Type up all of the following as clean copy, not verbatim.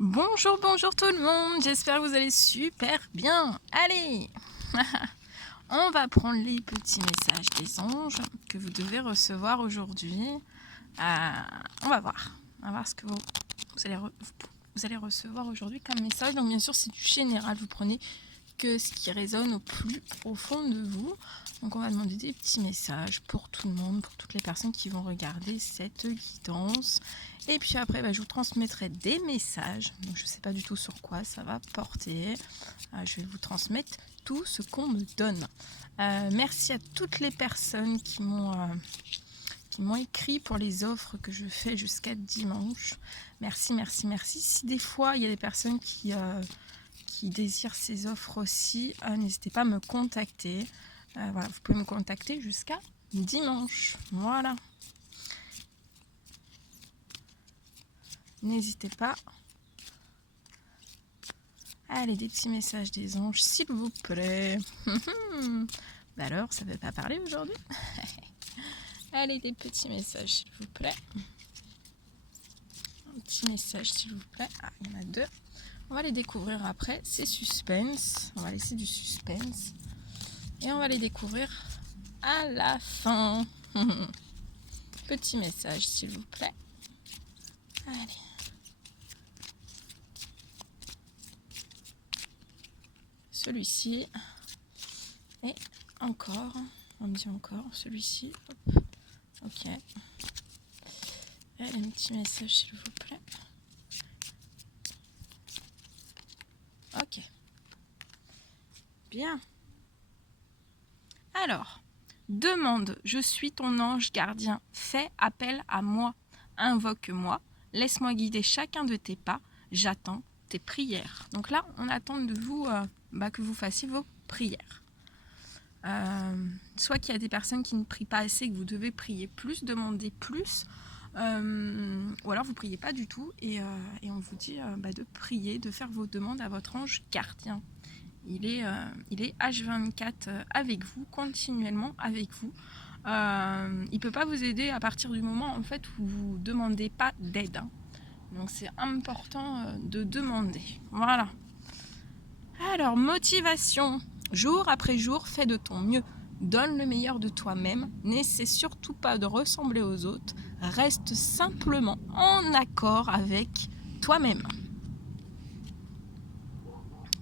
Bonjour, bonjour tout le monde, j'espère que vous allez super bien. Allez, on va prendre les petits messages des anges que vous devez recevoir aujourd'hui. On va voir ce que vous allez recevoir aujourd'hui comme message. Donc bien sûr c'est du général, vous prenez que ce qui résonne au plus profond de vous. Donc on va demander des petits messages pour tout le monde, pour toutes les personnes qui vont regarder cette guidance. Et puis après, je vous transmettrai des messages. Donc je ne sais pas du tout sur quoi ça va porter. Je vais vous transmettre tout ce qu'on me donne. Merci à toutes les personnes qui m'ont écrit pour les offres que je fais jusqu'à dimanche. Merci, merci, merci. Si des fois il y a des personnes qui désirent ces offres aussi, n'hésitez pas à me contacter. Voilà, vous pouvez me contacter jusqu'à dimanche. Voilà. N'hésitez pas. Allez, des petits messages des anges, s'il vous plaît. Alors, ça ne veut pas parler aujourd'hui? Allez, des petits messages, s'il vous plaît. Un petit message, s'il vous plaît. Ah, il y en a deux. On va les découvrir après. C'est suspense. On va laisser du suspense. Et on va les découvrir à la fin. Petit message, s'il vous plaît. Allez. Celui-ci. Et encore. On me dit encore. Celui-ci. Hop. Ok. Allez, un petit message, s'il vous plaît. Ok. Bien. Alors, demande, je suis ton ange gardien, fais appel à moi, invoque-moi, laisse-moi guider chacun de tes pas, j'attends tes prières. Donc là, on attend de vous que vous fassiez vos prières. Soit qu'il y a des personnes qui ne prient pas assez, que vous devez prier plus, demander plus, ou alors vous ne priez pas du tout et on vous dit de prier, de faire vos demandes à votre ange gardien. Il est H24 avec vous, continuellement avec vous. Il ne peut pas vous aider à partir du moment en fait où vous ne demandez pas d'aide. Hein. Donc c'est important de demander. Voilà. Alors, motivation. Jour après jour, fais de ton mieux. Donne le meilleur de toi-même. N'essaie surtout pas de ressembler aux autres. Reste simplement en accord avec toi-même.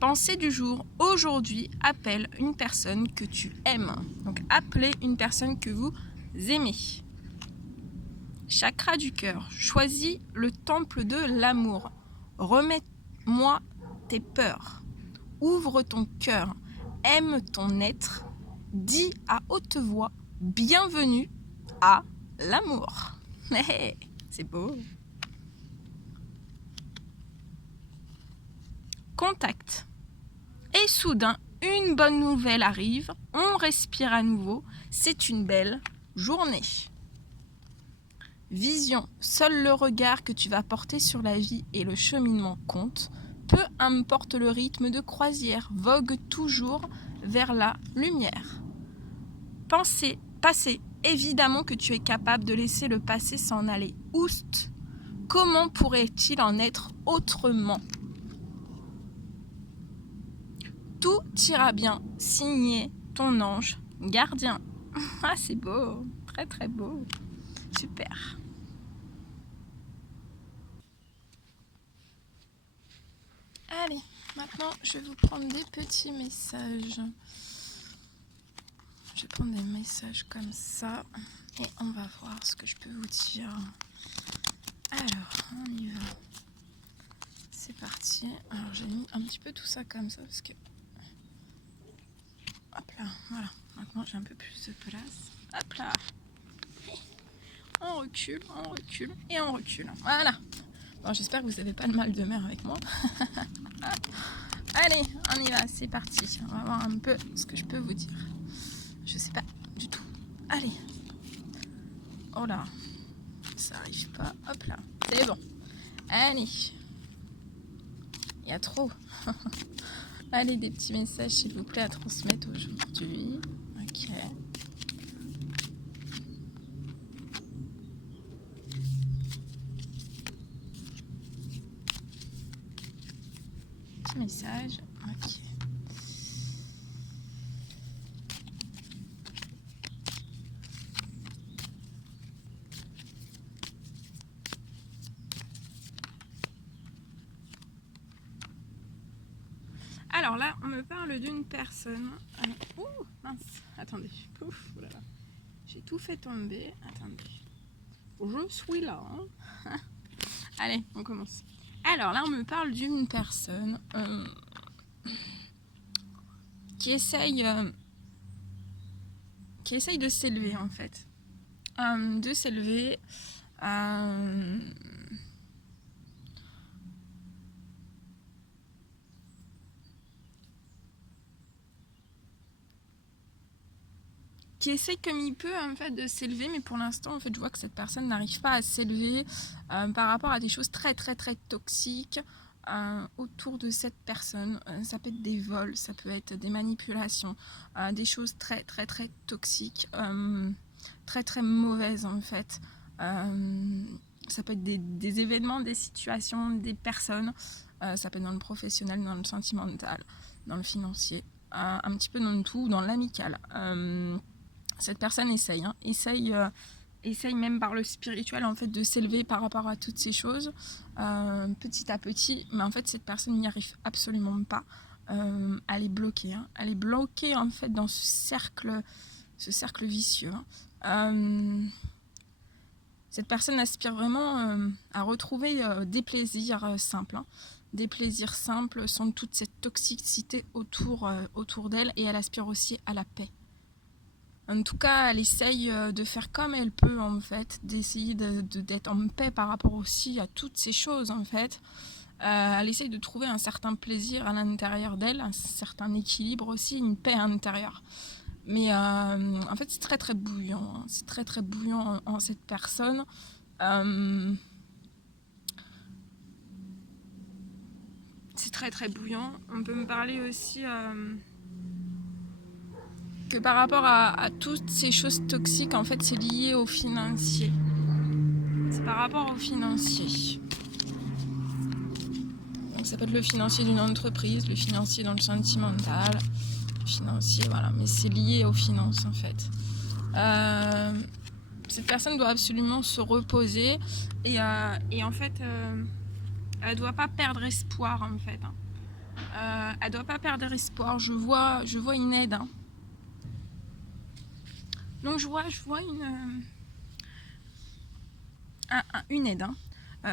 Pensée du jour. Aujourd'hui, appelle une personne que tu aimes. Donc, appelez une personne que vous aimez. Chakra du cœur. Choisis le temple de l'amour. Remets-moi tes peurs. Ouvre ton cœur. Aime ton être. Dis à haute voix, bienvenue à l'amour. C'est beau. Contact. Et soudain, une bonne nouvelle arrive. On respire à nouveau. C'est une belle journée. Vision. Seul le regard que tu vas porter sur la vie et le cheminement compte. Peu importe le rythme de croisière, vogue toujours vers la lumière. Passé. Évidemment que tu es capable de laisser le passé s'en aller. Oust. Comment pourrait-il en être autrement? Tout ira bien. Signé ton ange gardien. Ah, c'est beau. Très, très beau. Super. Allez, maintenant, je vais vous prendre des petits messages. Je vais prendre des messages comme ça. Et on va voir ce que je peux vous dire. Alors, on y va. C'est parti. Alors, j'ai mis un petit peu tout ça comme ça parce que... Hop là, voilà. Maintenant, j'ai un peu plus de place. Hop là. On recule et on recule. Voilà. Bon, j'espère que vous n'avez pas le mal de mer avec moi. Allez, on y va, c'est parti. On va voir un peu ce que je peux vous dire. Je sais pas du tout. Allez. Oh là. Ça arrive pas. Hop là. C'est bon. Allez. Il y a trop. Allez, des petits messages, s'il vous plaît, à transmettre aujourd'hui. Ok. petit message. Ok. Alors là, on me parle d'une personne. Ouh, mince, attendez. Ouf, oh là là. J'ai tout fait tomber. Attendez. Je suis là. Hein. Allez, on commence. Alors là, on me parle d'une personne qui essaye de s'élever en fait. De s'élever. Qui essaye comme il peut en fait de s'élever, mais pour l'instant en fait je vois que cette personne n'arrive pas à s'élever par rapport à des choses très très très toxiques autour de cette personne. Ça peut être des vols, ça peut être des manipulations, des choses très très très toxiques, très très mauvaises en fait. Ça peut être des événements, des situations, des personnes, ça peut être dans le professionnel, dans le sentimental, dans le financier, un petit peu dans tout, dans l'amical. Cette personne essaye même par le spirituel en fait de s'élever par rapport à toutes ces choses petit à petit, mais en fait cette personne n'y arrive absolument pas. Elle est bloquée, hein. Elle est bloquée en fait dans ce cercle vicieux. Cette personne aspire vraiment à retrouver des plaisirs simples, hein. Des plaisirs simples sans toute cette toxicité autour d'elle, et elle aspire aussi à la paix. En tout cas, elle essaye de faire comme elle peut, en fait, d'essayer d'être en paix par rapport aussi à toutes ces choses, en fait. Elle essaye de trouver un certain plaisir à l'intérieur d'elle, un certain équilibre aussi, une paix intérieure. Mais en fait, c'est très très bouillant, hein. C'est très très bouillant en cette personne. C'est très très bouillant. On peut me parler aussi... que par rapport à toutes ces choses toxiques, en fait, c'est lié au financier. C'est par rapport au financier. Donc ça peut être le financier d'une entreprise, le financier dans le sentimental, le financier, voilà. Mais c'est lié aux finances, en fait. Cette personne doit absolument se reposer et en fait, elle doit pas perdre espoir, en fait. Elle doit pas perdre espoir. Je vois une aide, hein. Donc je vois une aide, hein.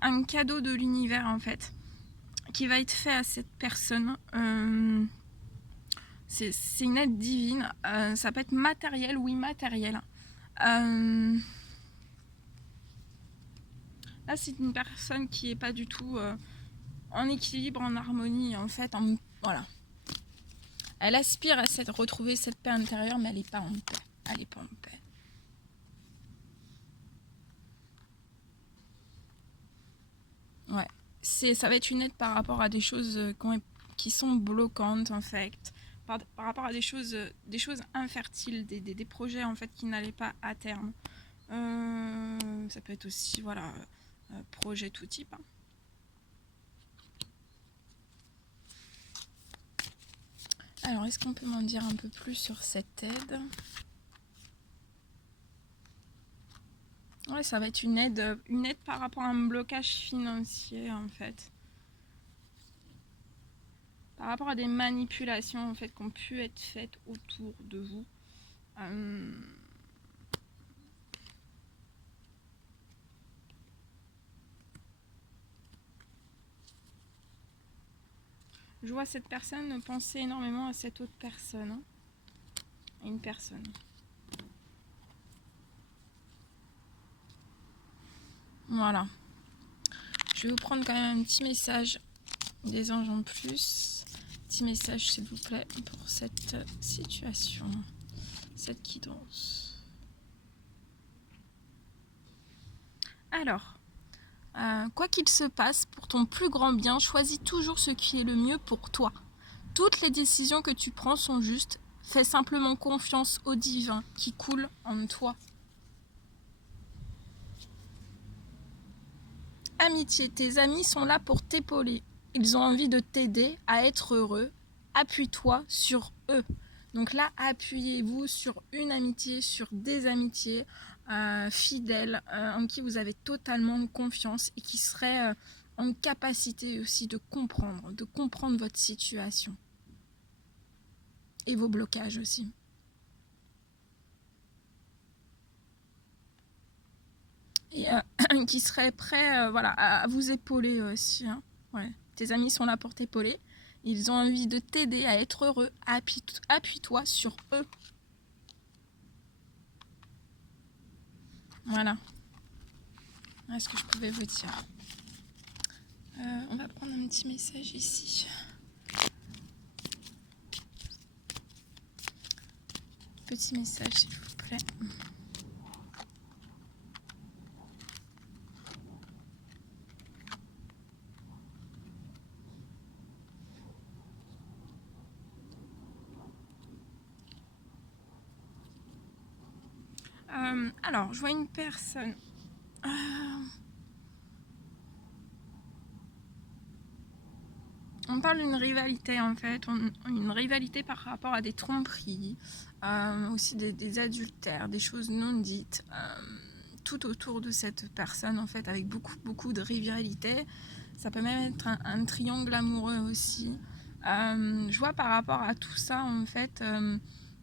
Un cadeau de l'univers en fait, qui va être fait à cette personne. C'est une aide divine. Ça peut être matériel ou immatériel. Là c'est une personne qui est pas du tout en équilibre, en harmonie en fait. Voilà. Elle aspire à retrouver cette paix intérieure, mais elle n'est pas en paix. Elle n'est pas en paix. Ouais. Ça va être une aide par rapport à des choses qui sont bloquantes en fait. Par rapport à des choses infertiles, des projets en fait qui n'allaient pas à terme. Ça peut être aussi, voilà, projet tout type, hein. Alors, est-ce qu'on peut m'en dire un peu plus sur cette aide ? Ouais, ça va être une aide par rapport à un blocage financier, en fait. Par rapport à des manipulations, en fait, qui ont pu être faites autour de vous. Je vois cette personne penser énormément à cette autre personne, hein. À une personne. Voilà. Je vais vous prendre quand même un petit message des anges en plus. Petit message s'il vous plaît pour cette situation, cette guidance. Alors, quoi qu'il se passe, pour ton plus grand bien, choisis toujours ce qui est le mieux pour toi. Toutes les décisions que tu prends sont justes. Fais simplement confiance au divin qui coule en toi. Amitié, tes amis sont là pour t'épauler. ils ont envie de t'aider à être heureux. Appuie-toi sur eux. Donc là, appuyez-vous sur une amitié, sur des amitiés fidèles, en qui vous avez totalement confiance et qui seraient en capacité aussi de comprendre votre situation. Et vos blocages aussi. Et qui seraient prêts voilà, à vous épauler aussi. Hein. Ouais. Tes amis sont là pour t'épauler. Ils ont envie de t'aider à être heureux. Appuie-toi sur eux. Voilà. Voilà ce que je pouvais vous dire. On va prendre un petit message ici. Petit message, s'il vous plaît. Alors, je vois une personne. On parle d'une rivalité en fait, une rivalité par rapport à des tromperies, aussi des adultères, des choses non dites, tout autour de cette personne en fait, avec beaucoup de rivalité. Ça peut même être un triangle amoureux aussi. Je vois par rapport à tout ça en fait,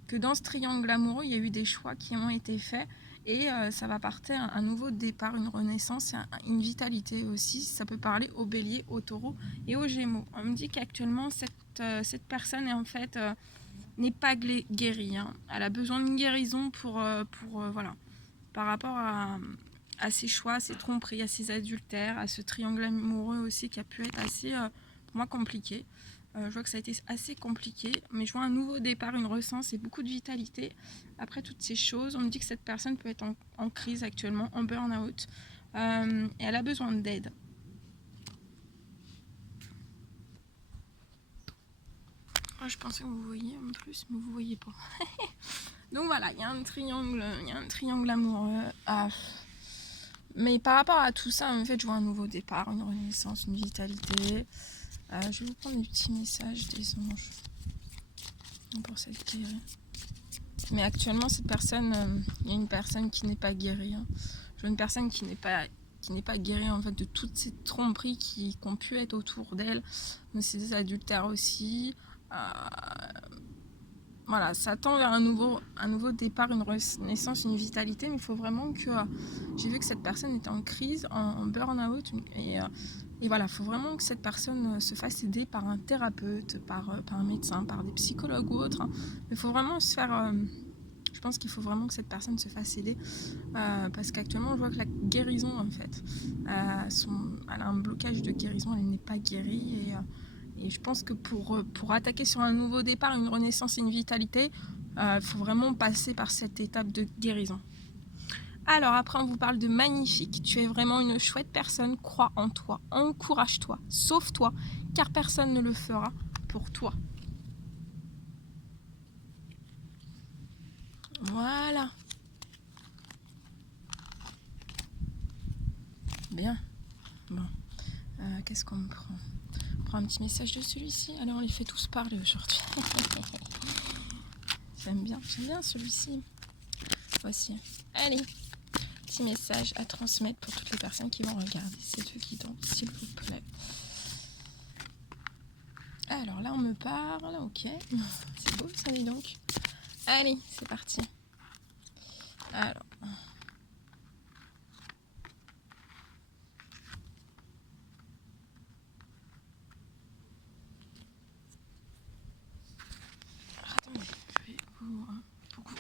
que dans ce triangle amoureux, il y a eu des choix qui ont été faits. Et ça va partir un nouveau départ, une renaissance, une vitalité aussi. Ça peut parler au bélier, au taureau et aux gémeaux. On me dit qu'actuellement, cette personne est en fait n'est pas guérie. Hein. Elle a besoin d'une guérison pour voilà, par rapport à ses choix, à ses tromperies, à ses adultères, à ce triangle amoureux aussi qui a pu être assez, pour moi, compliqué. Je vois que ça a été assez compliqué, mais je vois un nouveau départ, une renaissance et beaucoup de vitalité. Après toutes ces choses, on me dit que cette personne peut être en crise actuellement, en burn-out, et elle a besoin d'aide. Moi, je pensais que vous voyiez en plus, mais vous voyez pas. Donc voilà, il y a un triangle amoureux. Mais par rapport à tout ça, en fait, je vois un nouveau départ, une renaissance, une vitalité. Je vais vous prendre des petits messages des anges pour cette guérie. Mais actuellement, cette personne, il y a une personne qui n'est pas guérie. Hein. Je vois une personne qui n'est pas guérie en fait de toutes ces tromperies qui ont pu être autour d'elle. Mais c'est des adultères aussi. Voilà, ça tend vers un nouveau départ, une renaissance, une vitalité, mais il faut vraiment que... j'ai vu que cette personne était en crise, en burn-out, et voilà, il faut vraiment que cette personne se fasse aider par un thérapeute, par un médecin, par des psychologues ou autres. Hein. Mais il faut vraiment se faire... je pense qu'il faut vraiment que cette personne se fasse aider, parce qu'actuellement, je vois que la guérison, en fait, elle a un blocage de guérison, elle n'est pas guérie, et je pense que pour attaquer sur un nouveau départ, une renaissance et une vitalité, il faut vraiment passer par cette étape de guérison. Alors après, on vous parle de magnifique. Tu es vraiment une chouette personne. Crois en toi, encourage-toi, sauve-toi, car personne ne le fera pour toi. Voilà. Bien. Bon. Qu'est-ce qu'on me prend ? On prend un petit message de celui-ci. Alors on les fait tous parler aujourd'hui. J'aime bien celui-ci. Voici. Allez, petit message à transmettre pour toutes les personnes qui vont regarder cette vidéo, s'il vous plaît. Alors là, on me parle. Ok. C'est beau, ça, dis donc. Allez, c'est parti. Alors. Attendez, je vais vous...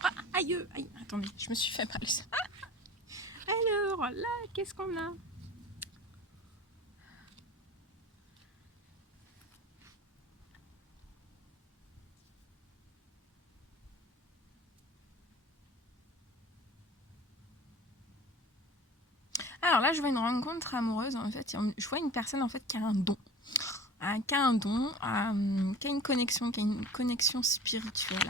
Ah, aïe, aïe, attendez, je me suis fait mal. Alors, là, qu'est-ce qu'on a ? Alors là, je vois une rencontre amoureuse, en fait. Je vois une personne, en fait, qui a un don. Qui a une connexion spirituelle.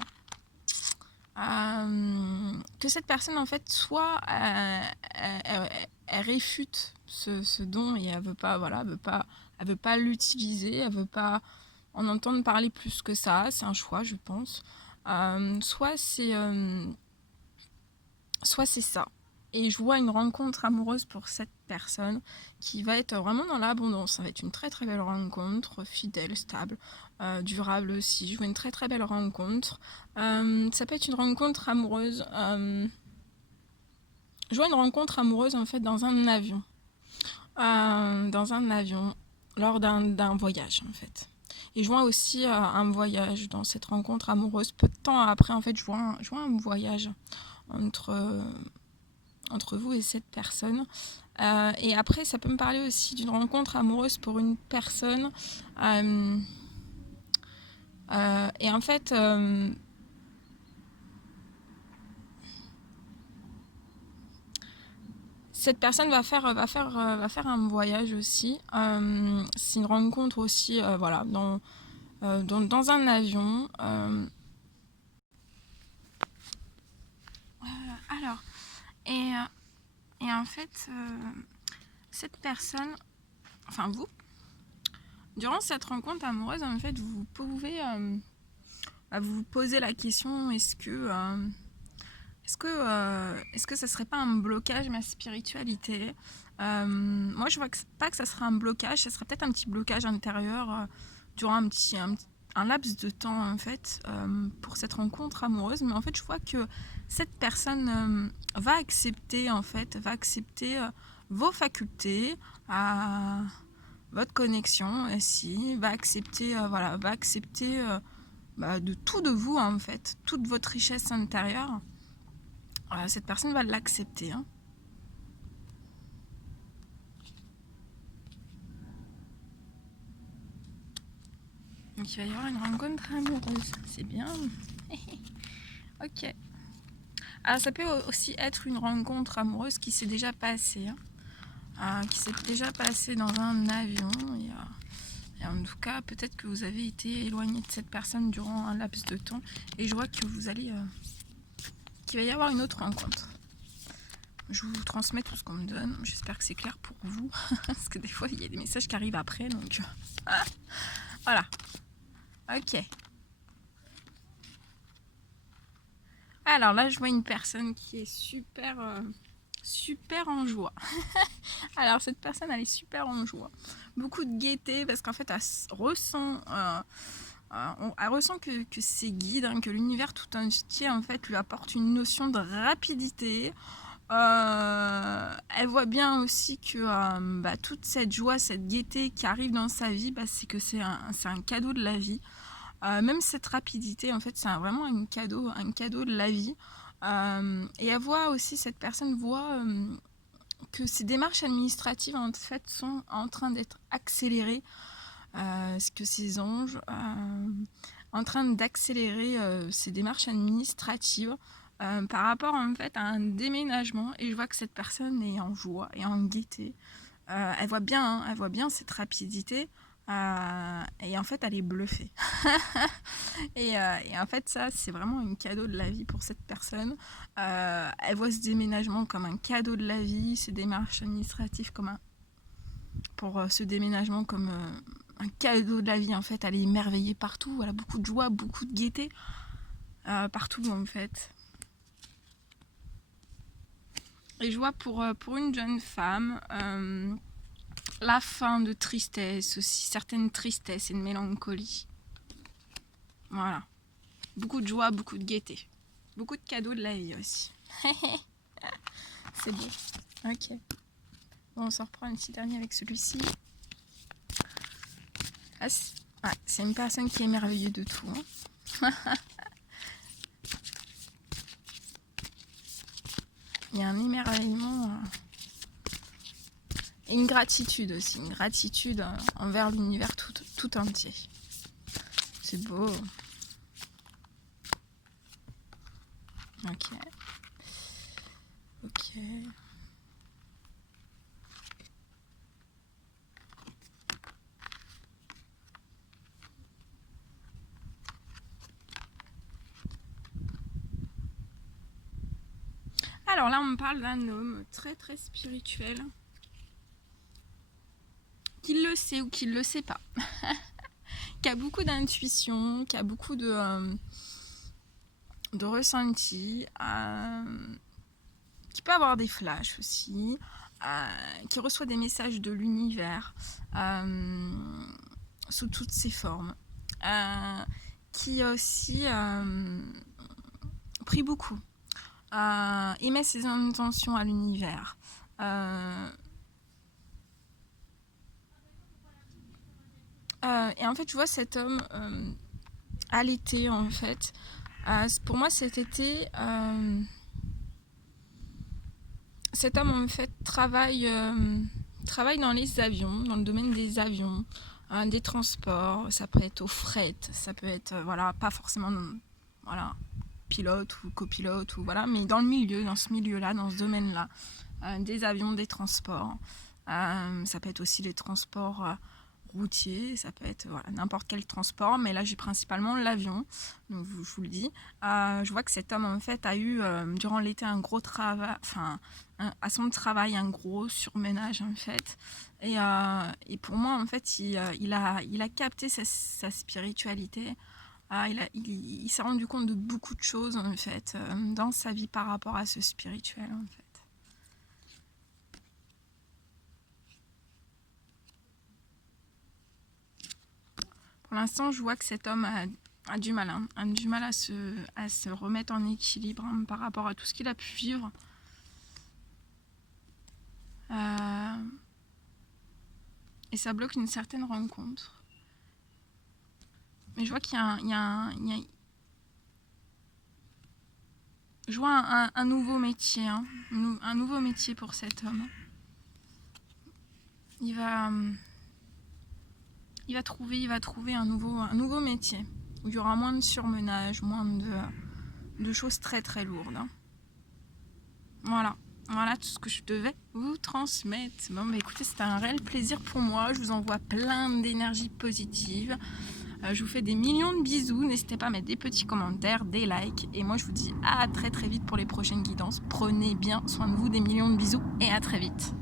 Que cette personne, en fait, soit elle réfute ce don et elle veut pas Elle veut pas l'utiliser, elle veut pas en entendre parler plus que ça. C'est un choix, je pense. Soit c'est ça. Et je vois une rencontre amoureuse pour cette personne qui va être vraiment dans l'abondance. Ça va être une très très belle rencontre, fidèle, stable, durable aussi. Je vois une très très belle rencontre. Ça peut être une rencontre amoureuse. Je vois une rencontre amoureuse en fait dans un avion. Lors d'un voyage en fait. Et je vois aussi un voyage dans cette rencontre amoureuse. Peu de temps après, en fait, je vois un voyage entre vous et cette personne. Et après, ça peut me parler aussi d'une rencontre amoureuse pour une personne. Et en fait, cette personne va faire un voyage aussi. C'est une rencontre aussi, voilà, dans un avion. Alors, et, et en fait, cette personne, enfin vous, durant cette rencontre amoureuse, en fait, vous pouvez vous poser la question, est-ce que ça serait pas un blocage, ma spiritualité? Moi, je vois pas que ça serait un blocage, ça serait peut-être un petit blocage intérieur durant un laps de temps, en fait, pour cette rencontre amoureuse. Mais en fait, je vois que cette personne va accepter, en fait, vos facultés, votre connexion aussi, va accepter, de tout de vous, en fait, toute votre richesse intérieure. Cette personne va l'accepter. Hein. Donc il va y avoir une rencontre amoureuse. C'est bien. Ok. Alors ça peut aussi être une rencontre amoureuse qui s'est déjà passée. Qui s'est déjà passée dans un avion. Et en tout cas, peut-être que vous avez été éloigné de cette personne durant un laps de temps. Et je vois que qu'il va y avoir une autre rencontre. Je vous transmets tout ce qu'on me donne. J'espère que c'est clair pour vous. Parce que des fois, il y a des messages qui arrivent après. Donc voilà. Ok. Alors là, je vois une personne qui est super en joie. Alors cette personne, elle est super en joie. Beaucoup de gaieté parce qu'en fait, elle ressent que ses guides, que l'univers tout entier en fait lui apporte une notion de rapidité. Elle voit bien aussi que toute cette joie, cette gaieté qui arrive dans sa vie, c'est que c'est un cadeau de la vie. Même cette rapidité, en fait, c'est vraiment un cadeau de la vie. Et elle voit aussi, cette personne voit que ces démarches administratives, en fait, sont en train d'être accélérées. Que ces anges en train d'accélérer ces démarches administratives par rapport, en fait, à un déménagement. Et je vois que cette personne est en joie et en gaieté. Elle voit bien cette rapidité. Et en fait, elle est bluffée. et en fait, ça, c'est vraiment un cadeau de la vie pour cette personne. Elle voit ce déménagement comme un cadeau de la vie, ces démarches administratives pour ce déménagement comme un cadeau de la vie. En fait, elle est émerveillée partout. Elle a beaucoup de joie, beaucoup de gaieté partout, en fait. Et je vois pour une jeune femme la fin de tristesse aussi, certaines tristesses et de mélancolie. Voilà. Beaucoup de joie, beaucoup de gaieté. Beaucoup de cadeaux de la vie aussi. C'est beau. Ok. Bon, on s'en reprend un petit dernier avec celui-ci. C'est une personne qui est émerveillée de tout. Hein. Il y a un émerveillement et une gratitude aussi. Une gratitude envers l'univers tout entier. C'est beau. Ok. Alors là, on me parle d'un homme très très spirituel qui le le sait ou qui ne le sait pas, qui a beaucoup d'intuition, qui a beaucoup de ressenti, qui peut avoir des flashs aussi, qui reçoit des messages de l'univers sous toutes ses formes, qui aussi prie beaucoup, émet ses intentions à l'univers. Et en fait, je vois cet homme à l'été, en fait. Pour moi, cet été, cet homme, en fait, travaille dans les avions, dans le domaine des avions, des transports. Ça peut être au fret, ça peut être, voilà, pas forcément, voilà, pilote ou copilote, ou voilà, mais dans le milieu, dans ce milieu-là, dans ce domaine-là, des avions, des transports. Ça peut être aussi les transports routier, ça peut être voilà, n'importe quel transport, mais là j'ai principalement l'avion, donc je vous le dis. Je vois que cet homme en fait a eu durant l'été un gros travail, enfin à son travail un gros surmenage en fait, et pour moi en fait il a capté sa spiritualité. Il s'est rendu compte de beaucoup de choses en fait dans sa vie par rapport à ce spirituel en fait. Pour l'instant, je vois que cet homme a du mal, a du mal à se remettre en équilibre par rapport à tout ce qu'il a pu vivre. Et ça bloque une certaine rencontre. Mais je vois qu'il y a je vois un nouveau métier, un nouveau métier pour cet homme. Il va trouver un nouveau métier où il y aura moins de surmenage, moins de choses très très lourdes. Voilà tout ce que je devais vous transmettre. Bon, bah écoutez, c'était un réel plaisir pour moi. Je vous envoie plein d'énergie positive. Je vous fais des millions de bisous. N'hésitez pas à mettre des petits commentaires, des likes. Et moi, je vous dis à très très vite pour les prochaines guidances. Prenez bien soin de vous, des millions de bisous et à très vite.